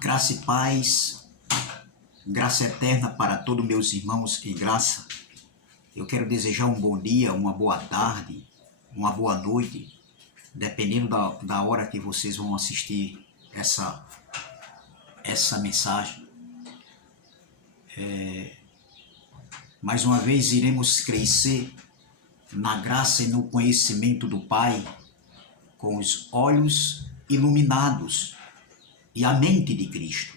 Graça e paz, graça eterna para todos meus irmãos em graça. Eu quero desejar um bom dia, uma boa tarde, uma boa noite, dependendo da hora que vocês vão assistir essa mensagem. Mais uma vez iremos crescer na graça e no conhecimento do Pai, com os olhos iluminados e a mente de Cristo.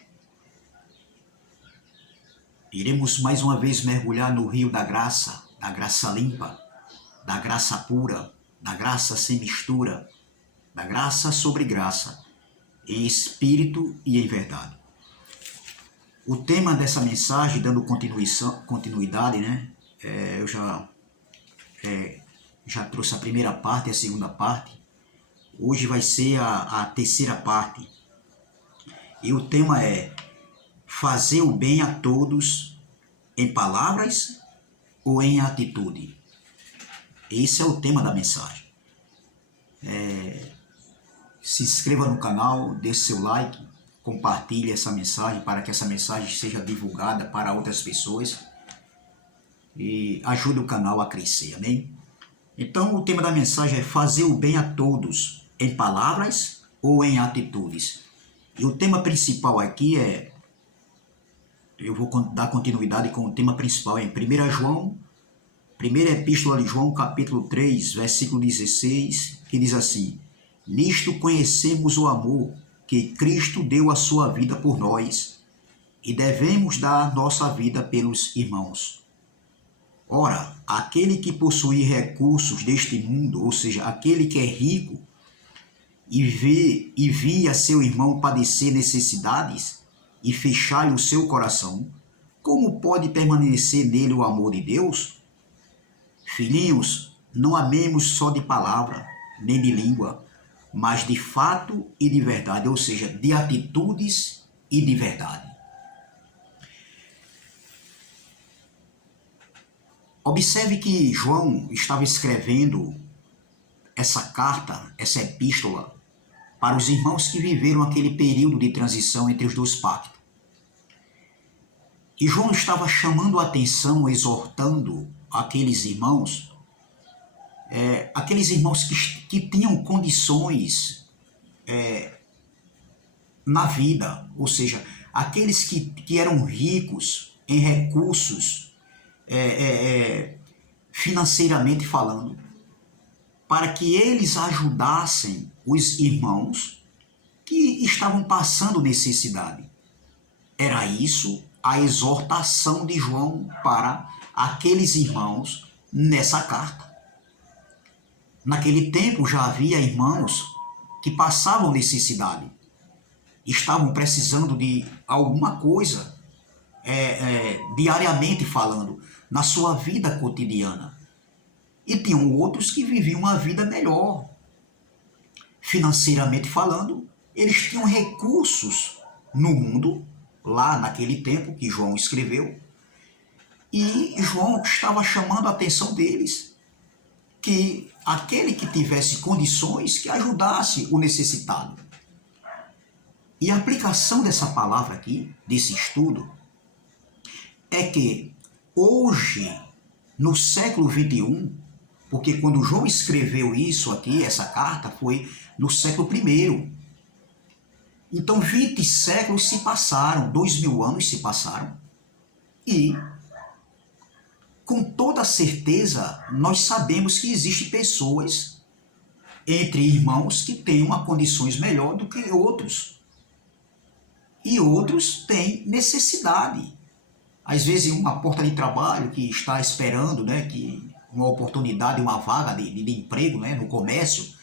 Iremos mais uma vez mergulhar no rio da graça limpa, da graça pura, da graça sem mistura, da graça sobre graça, em espírito e em verdade. O tema dessa mensagem, dando continuidade, né? Eu já trouxe a primeira parte e a segunda parte. Hoje vai ser a terceira parte. E o tema é fazer o bem a todos em palavras ou em atitude. Esse é o tema da mensagem. Se inscreva no canal, deixe seu like, compartilhe essa mensagem para que essa mensagem seja divulgada para outras pessoas e ajude o canal a crescer, amém? Então o tema da mensagem é fazer o bem a todos em palavras ou em atitudes. E o tema principal aqui eu vou dar continuidade com o tema principal em 1 João, primeira epístola de João, capítulo 3, versículo 16, que diz assim: nisto conhecemos o amor que Cristo deu a sua vida por nós, e devemos dar nossa vida pelos irmãos. Ora, aquele que possui recursos deste mundo, ou seja, aquele que é rico, e via seu irmão padecer necessidades, e fechar-lhe o seu coração, como pode permanecer nele o amor de Deus? Filhinhos, não amemos só de palavra, nem de língua, mas de fato e de verdade, ou seja, de atitudes e de verdade. Observe que João estava escrevendo essa carta, essa epístola, para os irmãos que viveram aquele período de transição entre os dois pactos. E João estava chamando a atenção, exortando aqueles irmãos que tinham condições na vida, ou seja, aqueles que eram ricos em recursos, financeiramente falando, para que eles ajudassem os irmãos que estavam passando necessidade. Era isso a exortação de João para aqueles irmãos nessa carta. Naquele tempo já havia irmãos que passavam necessidade, estavam precisando de alguma coisa, diariamente falando, na sua vida cotidiana. E tinham outros que viviam uma vida melhor. Financeiramente falando, eles tinham recursos no mundo, lá naquele tempo que João escreveu, e João estava chamando a atenção deles, que aquele que tivesse condições, que ajudasse o necessitado. E a aplicação dessa palavra aqui, desse estudo, é que hoje, no século XXI, porque quando João escreveu isso aqui, essa carta, foi no século I. Então 20 séculos se passaram, 2000 anos se passaram, e com toda certeza nós sabemos que existem pessoas entre irmãos que têm uma condições melhor do que outros. E outros têm necessidade. Às vezes uma porta de trabalho que está esperando, né, que uma oportunidade, uma vaga de emprego, né, no comércio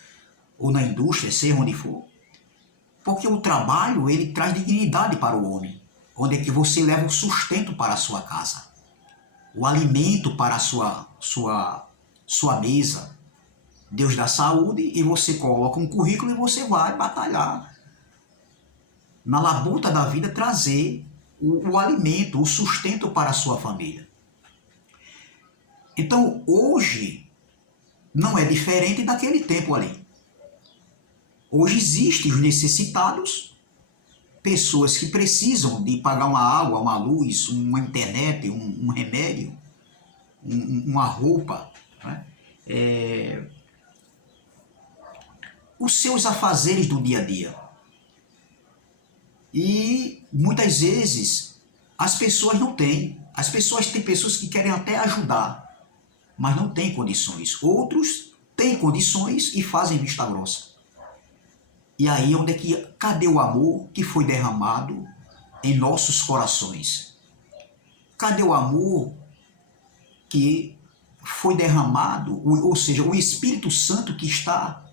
ou na indústria, seja onde for. Porque o trabalho, ele traz dignidade para o homem, onde é que você leva o sustento para a sua casa, o alimento para a sua mesa. Deus dá saúde e você coloca um currículo e você vai batalhar na labuta da vida, trazer o alimento, o sustento para a sua família. Então, hoje, não é diferente daquele tempo ali. Hoje existem os necessitados, pessoas que precisam de pagar uma água, uma luz, uma internet, um remédio, uma roupa, né? Os seus afazeres do dia a dia. E muitas vezes as pessoas não têm. As pessoas têm pessoas que querem até ajudar, mas não têm condições. Outros têm condições e fazem vista grossa. E aí onde é que, cadê o amor que foi derramado em nossos corações? Cadê o amor que foi derramado, ou seja, o Espírito Santo que está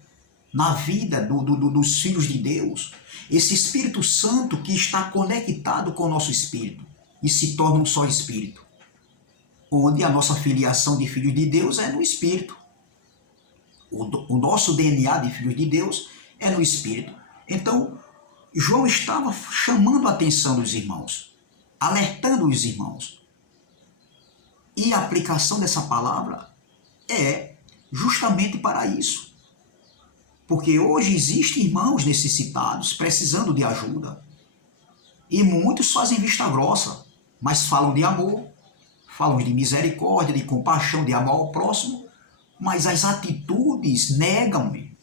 na vida dos filhos de Deus? Esse Espírito Santo que está conectado com o nosso espírito e se torna um só espírito, onde a nossa filiação de filhos de Deus é no espírito. O nosso DNA de filhos de Deus é no espírito. Então, João estava chamando a atenção dos irmãos, alertando os irmãos. E a aplicação dessa palavra é justamente para isso. Porque hoje existem irmãos necessitados, precisando de ajuda. E muitos fazem vista grossa, mas falam de amor, falam de misericórdia, de compaixão, de amor ao próximo, mas as atitudes negam-me.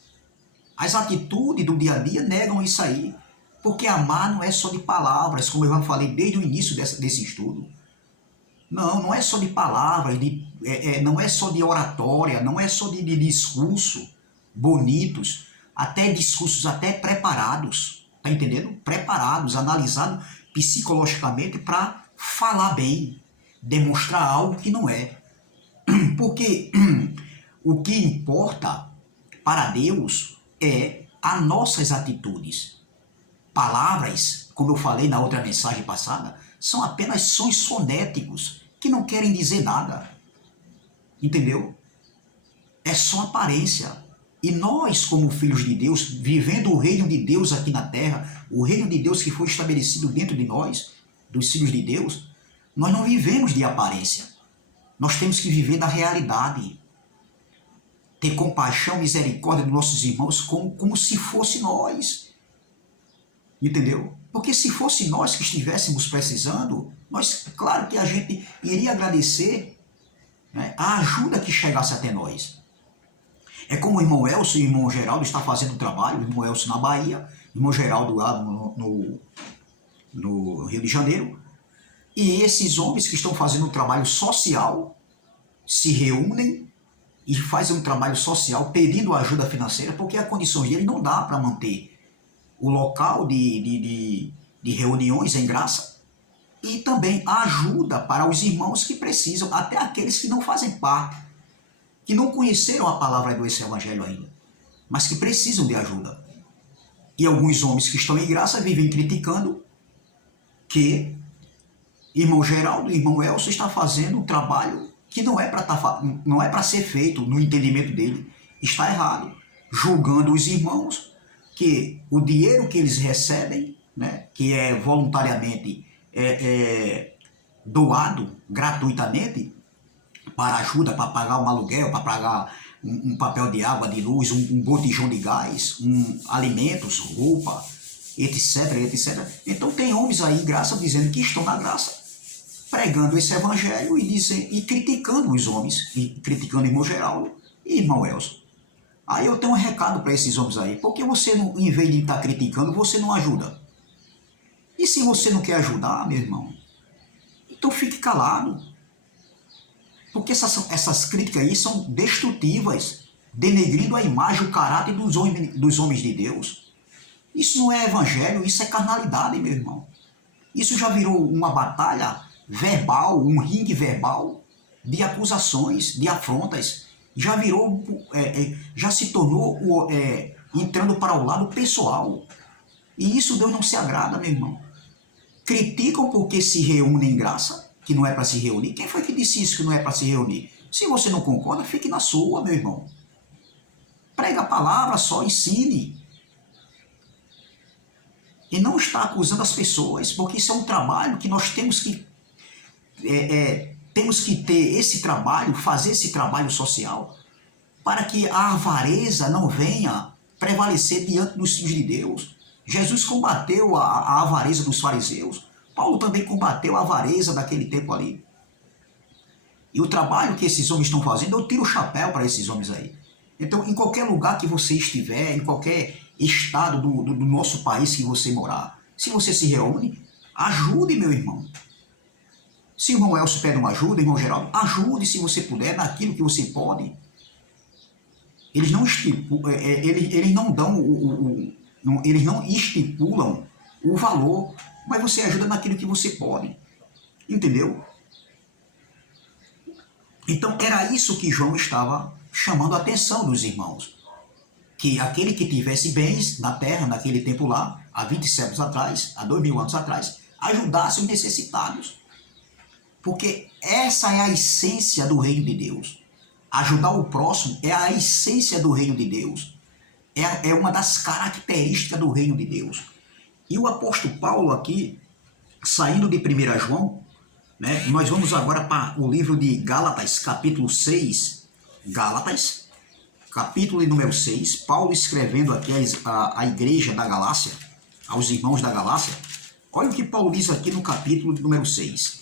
As atitudes do dia a dia negam isso aí. Porque amar não é só de palavras, como eu já falei desde o início desse estudo. Não é só de palavras, não é só de oratória, não é só de discurso bonitos, até discursos até preparados, tá entendendo? Preparados, analisados psicologicamente para falar bem, demonstrar algo que não é. Porque o que importa para Deus é as nossas atitudes. Palavras, como eu falei na outra mensagem passada, são apenas sons fonéticos que não querem dizer nada. Entendeu? É só aparência. E nós, como filhos de Deus, vivendo o reino de Deus aqui na terra, o reino de Deus que foi estabelecido dentro de nós, dos filhos de Deus, nós não vivemos de aparência. Nós temos que viver da realidade. Ter compaixão, misericórdia dos nossos irmãos como se fosse nós. Entendeu? Porque se fosse nós que estivéssemos precisando, claro que a gente iria agradecer, né, a ajuda que chegasse até nós. É como o irmão Elcio e o irmão Geraldo estão fazendo o trabalho, o irmão Elcio na Bahia, o irmão Geraldo lá no Rio de Janeiro. E esses homens que estão fazendo um trabalho social se reúnem e fazem um trabalho social pedindo ajuda financeira, porque as condições dele não dá para manter o local de reuniões em graça, e também ajuda para os irmãos que precisam, até aqueles que não fazem parte, que não conheceram a palavra desse evangelho ainda, mas que precisam de ajuda. E alguns homens que estão em graça vivem criticando que irmão Geraldo e irmão Elcio está fazendo um trabalho que não é para ser feito no entendimento dele, está errado, julgando os irmãos que o dinheiro que eles recebem, né, que é voluntariamente doado gratuitamente para ajuda, para pagar um aluguel, para pagar um papel de água, de luz, um botijão de gás, alimentos, roupa, etc, etc. Então tem homens aí, graça, dizendo que estão na graça, pregando esse evangelho e criticando os homens, e criticando o irmão Geraldo e irmão Elcio. Aí eu tenho um recado para esses homens aí. Por que você, não, em vez de estar criticando, você não ajuda? E se você não quer ajudar, meu irmão, então fique calado. Porque essas críticas aí são destrutivas, denegrindo a imagem, o caráter dos homens de Deus. Isso não é evangelho, isso é carnalidade, meu irmão. Isso já virou uma batalha verbal, um ringue verbal de acusações, de afrontas. Já virou, já se tornou entrando para o lado pessoal. E isso Deus não se agrada, meu irmão. Criticam porque se reúnem em graça, que não é para se reunir. Quem foi que disse isso, que não é para se reunir? Se você não concorda, fique na sua, meu irmão. Prega a palavra só, ensine. E não está acusando as pessoas, porque isso é um trabalho que nós temos que ter esse trabalho, fazer esse trabalho social, para que a avareza não venha prevalecer diante dos filhos de Deus. Jesus combateu a avareza dos fariseus. Paulo também combateu a avareza daquele tempo ali. E o trabalho que esses homens estão fazendo, eu tiro o chapéu para esses homens aí. Então, em qualquer lugar que você estiver, em qualquer estado do nosso país que você morar, se você se reúne, ajude, meu irmão. Se o irmão Elcio pede uma ajuda, irmão Geraldo, ajude se você puder, naquilo que você pode. Eles não estipulam, eles não dão eles não estipulam o valor, mas você ajuda naquilo que você pode. Entendeu? Então era isso que João estava chamando a atenção dos irmãos. Que aquele que tivesse bens na terra, naquele tempo lá, há 20 séculos atrás, há 2000 anos atrás, ajudasse os necessitados. Porque essa é a essência do reino de Deus. Ajudar o próximo é a essência do reino de Deus. É uma das características do reino de Deus. E o apóstolo Paulo aqui, saindo de 1 João, né, nós vamos agora para o livro de Gálatas, capítulo 6. Gálatas, capítulo de número 6. Paulo escrevendo aqui a igreja da Galácia, aos irmãos da Galácia. Olha o que Paulo diz aqui no capítulo de número 6.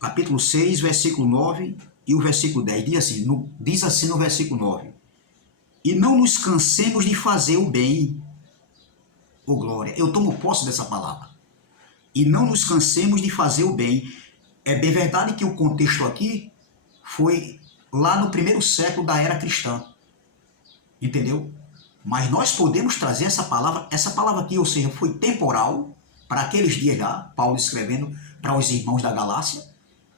Capítulo 6, versículo 9 e o versículo 10. Diz assim no versículo 9. E não nos cansemos de fazer o bem. Ô glória, eu tomo posse dessa palavra. E não nos cansemos de fazer o bem. É bem verdade que o contexto aqui foi lá no primeiro século da era cristã. Entendeu? Mas nós podemos trazer essa palavra aqui, ou seja, foi temporal para aqueles dias lá, Paulo escrevendo para os irmãos da Galácia.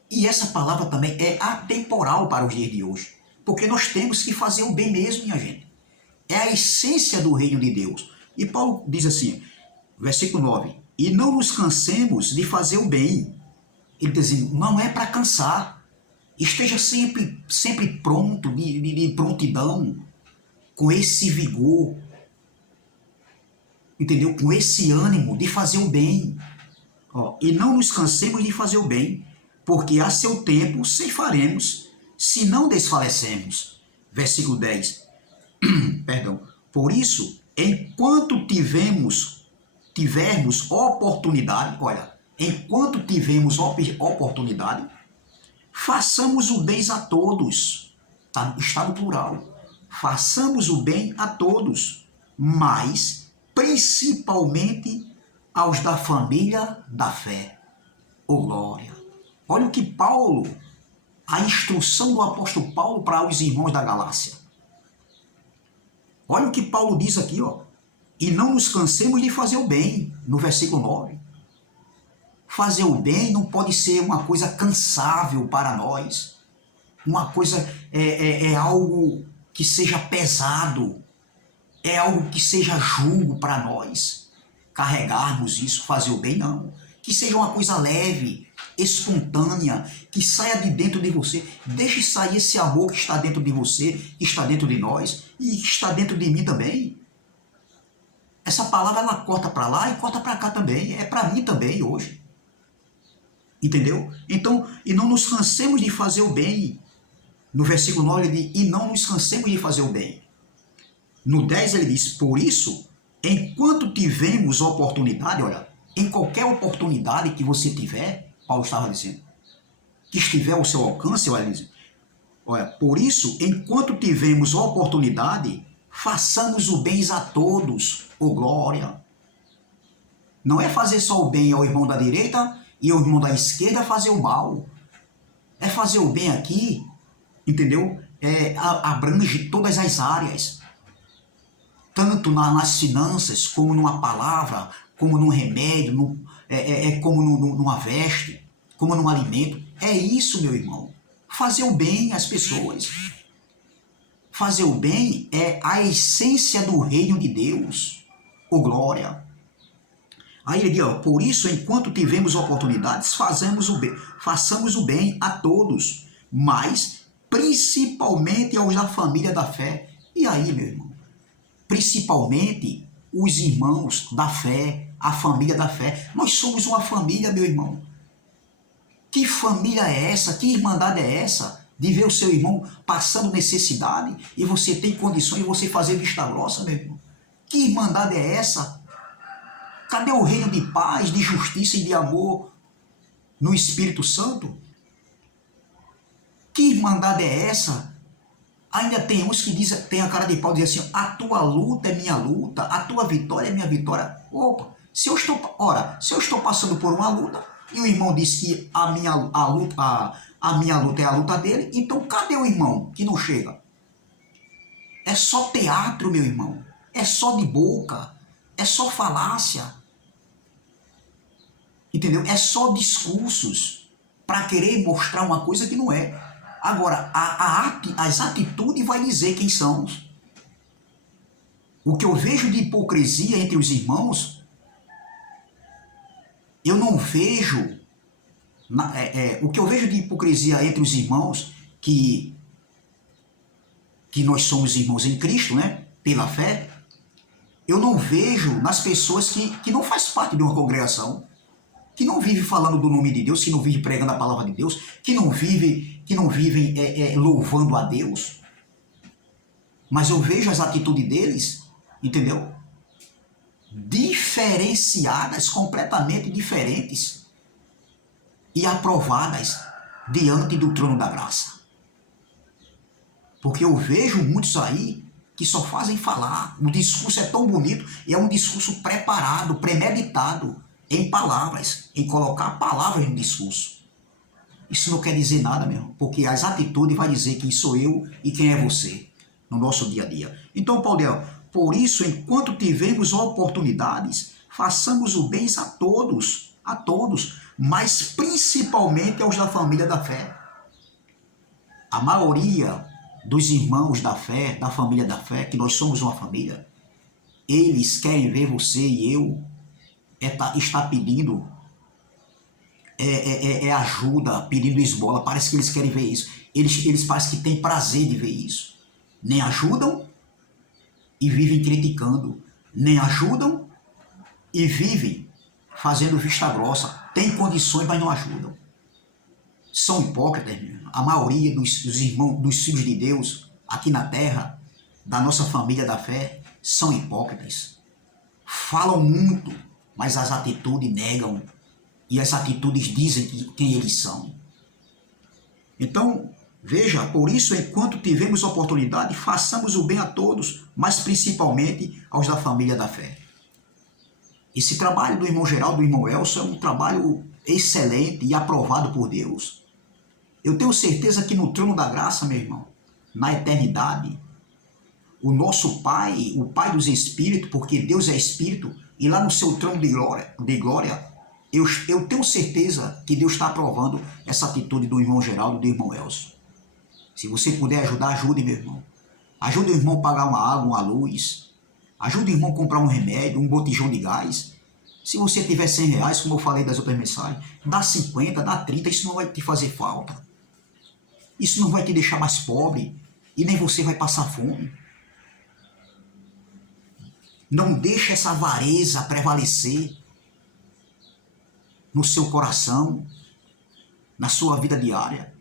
E essa palavra também é atemporal para os dias de hoje. Porque nós temos que fazer o bem mesmo, minha gente. É a essência do reino de Deus. E Paulo diz assim, versículo 9, e não nos cansemos de fazer o bem. Ele diz assim, não é para cansar. Esteja sempre pronto, de prontidão, com esse vigor, entendeu? Com esse ânimo de fazer o bem. Ó, e não nos cansemos de fazer o bem, porque a seu tempo ceifaremos, se não desfalecemos. Versículo 10. Perdão. Por isso, enquanto tivermos oportunidade, façamos o bem a todos. Está no plural. Façamos o bem a todos, mas principalmente aos da família da fé. Ô glória! Olha o que Paulo, a instrução do apóstolo Paulo para os irmãos da Galácia. Olha o que Paulo diz aqui, ó. E não nos cansemos de fazer o bem, no versículo 9. Fazer o bem não pode ser uma coisa cansável para nós. Uma coisa, algo que seja pesado. É algo que seja jugo para nós. Carregarmos isso, fazer o bem, não. Que seja uma coisa leve, espontânea, que saia de dentro de você. Deixe sair esse amor que está dentro de você, que está dentro de nós e que está dentro de mim também. Essa palavra ela corta para lá e corta para cá também. É para mim também hoje. Entendeu? Então, e não nos cansemos de fazer o bem. No versículo 9 ele diz, e não nos cansemos de fazer o bem. No 10 ele diz, por isso, enquanto tivemos oportunidade, olha, em qualquer oportunidade que você tiver, Paulo estava dizendo, que estiver ao seu alcance, olha, por isso, enquanto tivemos oportunidade, façamos o bem a todos, ô glória. Não é fazer só o bem ao irmão da direita e ao irmão da esquerda fazer o mal. É fazer o bem aqui, entendeu? Abrange todas as áreas. Tanto nas finanças, como numa palavra, como num remédio, como numa veste, como num alimento. É isso, meu irmão. Fazer o bem às pessoas. Fazer o bem é a essência do reino de Deus. Ô glória! Aí ele diz, ó, por isso, enquanto tivemos oportunidades, façamos o bem a todos, mas principalmente aos da família da fé. E aí, meu irmão? Principalmente os irmãos da fé, a família da fé. Nós somos uma família, meu irmão. Que família é essa? Que irmandade é essa? De ver o seu irmão passando necessidade e você tem condições de você fazer vista grossa, meu irmão. Que irmandade é essa? Cadê o reino de paz, de justiça e de amor no Espírito Santo? Que irmandade é essa? Ainda tem uns que tem a cara de pau e dizem assim, a tua luta é minha luta, a tua vitória é minha vitória. Opa, se eu estou passando por uma luta e o irmão diz que a minha luta é a luta dele, então cadê o irmão que não chega? É só teatro, meu irmão. É só de boca. É só falácia. Entendeu? É só discursos para querer mostrar uma coisa que não é. Agora, as atitudes vai dizer quem são. O que eu vejo de hipocrisia entre os irmãos, eu não vejo... o que eu vejo de hipocrisia entre os irmãos, que nós somos irmãos em Cristo, né? Pela fé, eu não vejo nas pessoas que não faz parte de uma congregação, que não vive falando do nome de Deus, que não vive pregando a palavra de Deus, que não vivem louvando a Deus. Mas eu vejo as atitudes deles, entendeu? Diferenciadas, completamente diferentes e aprovadas diante do trono da graça. Porque eu vejo muitos aí que só fazem falar. O discurso é tão bonito e é um discurso preparado, premeditado em palavras, em colocar palavras no discurso. Isso não quer dizer nada, meu irmão, porque as atitudes vai dizer quem sou eu e quem é você no nosso dia a dia. Então, Paulo, por isso, enquanto tivermos oportunidades, façamos o bem a todos, mas principalmente aos da família da fé. A maioria dos irmãos da fé, da família da fé, que nós somos uma família, eles querem ver você e eu está pedindo ajuda, pedindo esmola. Parece que eles querem ver isso. Eles parecem que têm prazer de ver isso. Nem ajudam e vivem criticando. Nem ajudam e vivem fazendo vista grossa. Tem condições, mas não ajudam. São hipócritas, a maioria dos irmãos, dos filhos de Deus, aqui na terra, da nossa família da fé, são hipócritas. Falam muito, mas as atitudes negam, e as atitudes dizem quem eles são. Então, veja, por isso, enquanto tivermos oportunidade, façamos o bem a todos, mas principalmente aos da família da fé. Esse trabalho do irmão Geraldo, do irmão Elcio, é um trabalho excelente e aprovado por Deus. Eu tenho certeza que no trono da graça, meu irmão, na eternidade, o nosso Pai, o Pai dos Espíritos, porque Deus é Espírito, e lá no seu trono de glória, eu tenho certeza que Deus está aprovando essa atitude do irmão Geraldo e do irmão Elcio. Se você puder ajudar, ajude, meu irmão. Ajude o irmão a pagar uma água, uma luz. Ajude o irmão a comprar um remédio, um botijão de gás. Se você tiver 100 reais, como eu falei das outras mensagens, dá 50, dá 30, isso não vai te fazer falta. Isso não vai te deixar mais pobre e nem você vai passar fome. Não deixe essa avareza prevalecer no seu coração, na sua vida diária.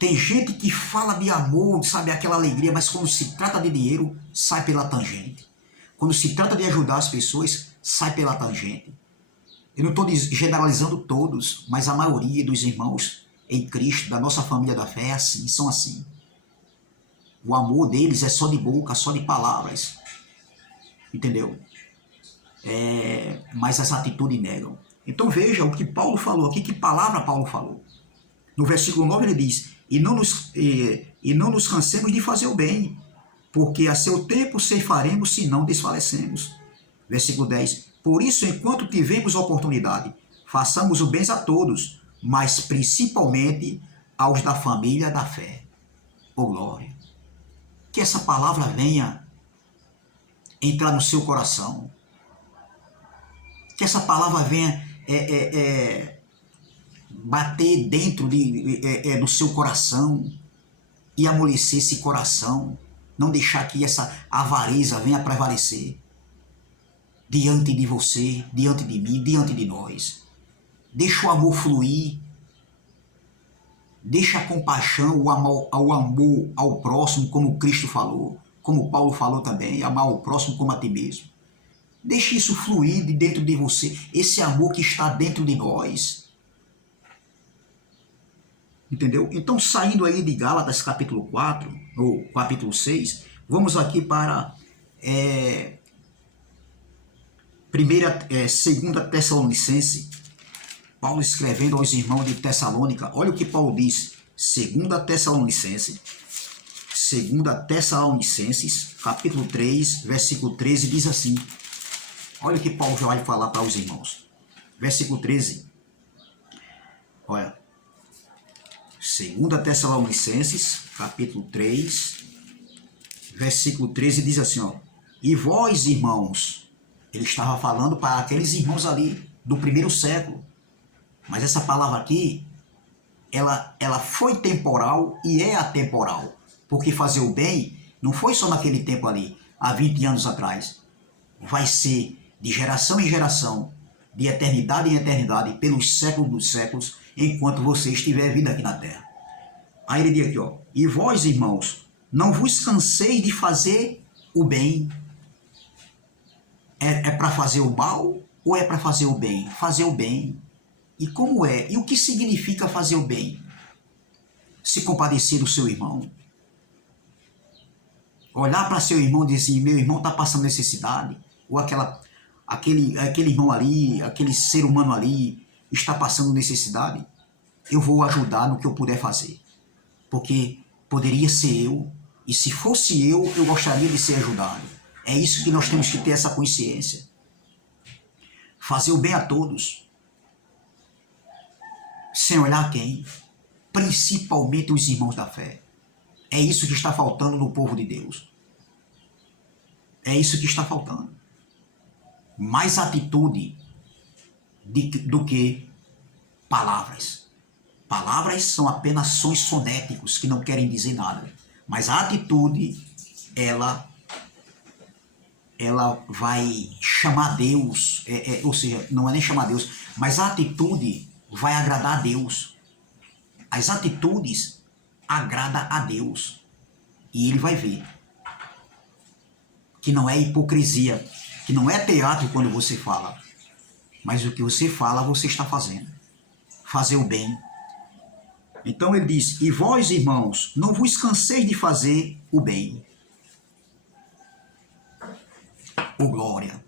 Tem gente que fala de amor, sabe, aquela alegria, mas quando se trata de dinheiro, sai pela tangente. Quando se trata de ajudar as pessoas, sai pela tangente. Eu não estou generalizando todos, mas a maioria dos irmãos em Cristo, da nossa família da fé, é assim, são assim. O amor deles é só de boca, só de palavras. Entendeu? Mas essa atitude negam. Então veja o que Paulo falou aqui, que palavra Paulo falou. No versículo 9 ele diz, e não nos cansemos de fazer o bem, porque a seu tempo ceifaremos se não desfalecemos. Versículo 10, por isso, enquanto tivemos oportunidade, façamos o bem a todos, mas principalmente aos da família da fé. Oh glória! Que essa palavra venha entrar no seu coração. Que essa palavra venha bater dentro do seu coração e amolecer esse coração. Não deixar que essa avareza venha prevalecer diante de você, diante de mim, diante de nós. Deixa o amor fluir. Deixa a compaixão, o amor ao próximo, como Cristo falou, como Paulo falou também, amar o próximo como a ti mesmo. Deixe isso fluir de dentro de você, esse amor que está dentro de nós. Entendeu? Então, saindo aí de Gálatas capítulo 4, ou capítulo 6, vamos aqui para segunda Tessalonicense, Paulo escrevendo aos irmãos de Tessalônica. Olha o que Paulo diz, segunda Tessalonicenses, capítulo 3, versículo 13, diz assim. Olha o que Paulo vai falar para os irmãos. Versículo 13. Olha. 2 Tessalonicenses, capítulo 3, versículo 13, diz assim, ó. E vós, irmãos, ele estava falando para aqueles irmãos ali do primeiro século. Mas essa palavra aqui, ela foi temporal e é atemporal. Porque fazer o bem não foi só naquele tempo ali, há 20 anos atrás. Vai ser de geração em geração, de eternidade em eternidade, pelos séculos dos séculos, enquanto você estiver vindo aqui na terra. Aí ele diz aqui, ó, e vós, irmãos, não vos canseis de fazer o bem. É para fazer o mal ou é para fazer o bem? Fazer o bem. E como é? E o que significa fazer o bem? Se compadecer do seu irmão. Olhar para seu irmão e dizer, meu irmão está passando necessidade. Ou aquele irmão ali, aquele ser humano ali, está passando necessidade. Eu vou ajudar no que eu puder fazer. Porque poderia ser eu, e se fosse eu gostaria de ser ajudado. É isso que nós temos que ter, essa consciência. Fazer o bem a todos, sem olhar quem, principalmente os irmãos da fé. É isso que está faltando no povo de Deus. É isso que está faltando. Mais atitude do que palavras. Palavras são apenas sons sonéticos que não querem dizer nada. Mas a atitude, ela vai chamar Deus. Ou seja, não é nem chamar Deus, mas a atitude vai agradar a Deus. As atitudes agradam a Deus. E ele vai ver que não é hipocrisia, que não é teatro quando você fala. Mas o que você fala, você está fazendo. Fazer o bem. Então ele diz, e vós, irmãos, não vos canseis de fazer o bem. Oh, glória!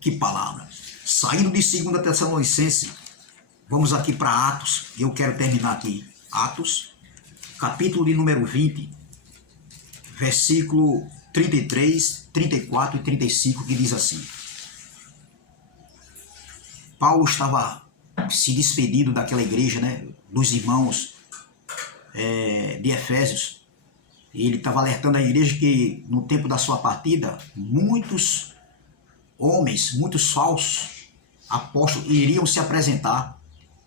Que palavra! Saindo de 2 Tessalonicenses, vamos aqui para Atos, e eu quero terminar aqui. Atos, capítulo de número 20, versículo 33, 34 e 35, que diz assim. Paulo estava se despedindo daquela igreja, né, dos irmãos de Efésios, e ele estava alertando a igreja que no tempo da sua partida, muitos homens, muitos falsos apóstolos iriam se apresentar,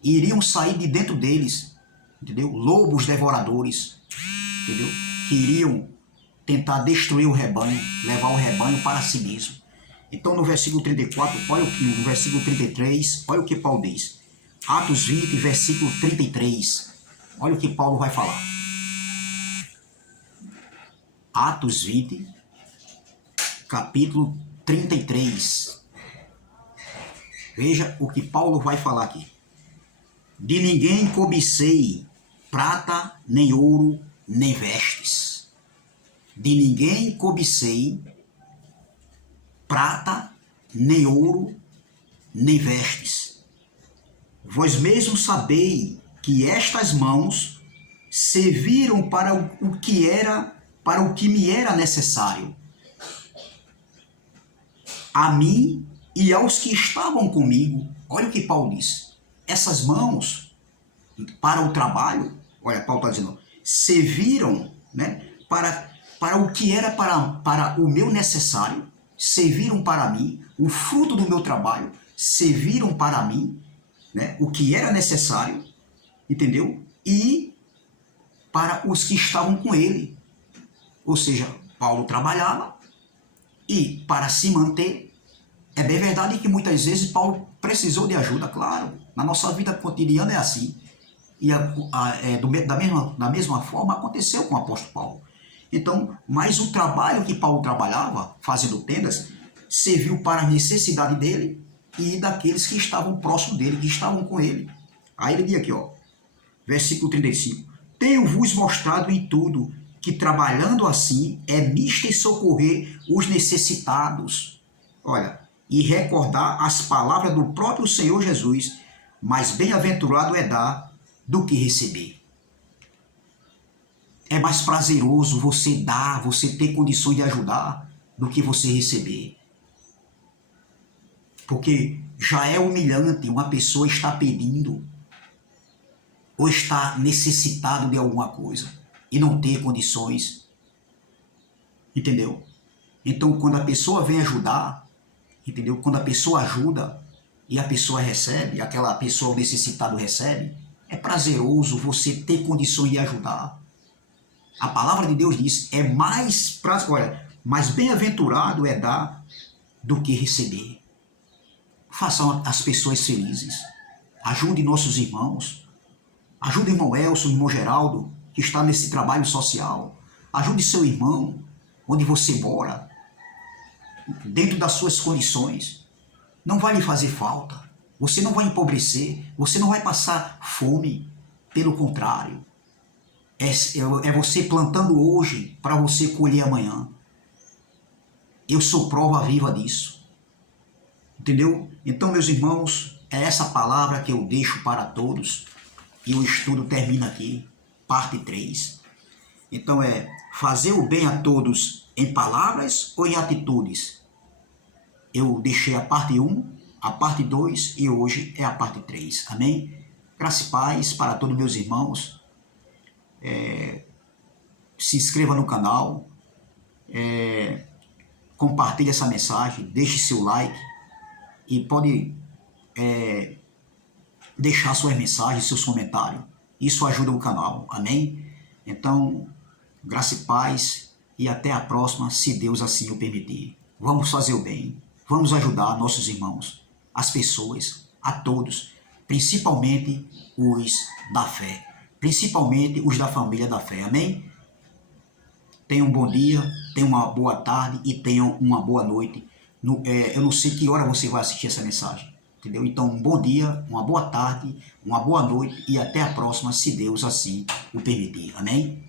iriam sair de dentro deles, entendeu? Lobos devoradores, entendeu? Que iriam tentar destruir o rebanho, levar o rebanho para si mesmo. Então no versículo 34, olha o que, no versículo 33, olha o que Paulo diz. Atos 20, versículo 33. Olha o que Paulo vai falar. Atos 20, capítulo 33. Veja o que Paulo vai falar aqui. De ninguém cobicei prata, nem ouro, nem vestes. De ninguém cobicei prata, nem ouro, nem vestes. Vós mesmos sabeis que estas mãos serviram para o que me era necessário, a mim e aos que estavam comigo. Olha o que Paulo diz. Essas mãos, para o trabalho, olha, Paulo está dizendo, serviram, né, para o que era para o meu necessário, serviram para mim, o fruto do meu trabalho, serviram para mim, né, o que era necessário, entendeu? E para os que estavam com ele. Ou seja, Paulo trabalhava e para se manter, é bem verdade que muitas vezes Paulo precisou de ajuda, claro. Na nossa vida cotidiana é assim. E da mesma forma aconteceu com o apóstolo Paulo. Então, mas o trabalho que Paulo trabalhava, fazendo tendas, serviu para a necessidade dele e daqueles que estavam próximo dele, que estavam com ele. Aí ele diz aqui, ó, versículo 35. Tenho-vos mostrado em tudo que trabalhando assim é mister socorrer os necessitados. Olha, e recordar as palavras do próprio Senhor Jesus, mais bem-aventurado é dar do que receber. É mais prazeroso você dar, você ter condições de ajudar, do que você receber. Porque já é humilhante uma pessoa estar pedindo ou estar necessitado de alguma coisa e não ter condições. Entendeu? Então, quando a pessoa vem ajudar, entendeu? Quando a pessoa ajuda e a pessoa recebe, aquela pessoa necessitada recebe, é prazeroso você ter condições de ajudar. A palavra de Deus diz, é mais mais bem-aventurado é dar do que receber. Façam as pessoas felizes. Ajude nossos irmãos. Ajude o irmão Elson, o irmão Geraldo, que está nesse trabalho social. Ajude seu irmão, onde você mora, dentro das suas condições. Não vai lhe fazer falta. Você não vai empobrecer. Você não vai passar fome. Pelo contrário. É você plantando hoje para você colher amanhã. Eu sou prova viva disso. Entendeu? Então, meus irmãos, é essa palavra que eu deixo para todos. E o estudo termina aqui, parte 3. Então é fazer o bem a todos em palavras ou em atitudes. Eu deixei a parte 1, a parte 2 e hoje é a parte 3. Amém? Graça e paz para todos meus irmãos. Se inscreva no canal. Compartilhe essa mensagem. Deixe seu like. E pode deixar suas mensagens, seus comentários. Isso ajuda o canal. Amém? Então, graça e paz e até a próxima, se Deus assim o permitir. Vamos fazer o bem. Vamos ajudar nossos irmãos, as pessoas, a todos, principalmente os da fé. Principalmente os da família da fé. Amém? Tenham um bom dia, tenham uma boa tarde e tenham uma boa noite. Eu não sei que hora você vai assistir essa mensagem. Entendeu? Então, um bom dia, uma boa tarde, uma boa noite e até a próxima, se Deus assim o permitir. Amém?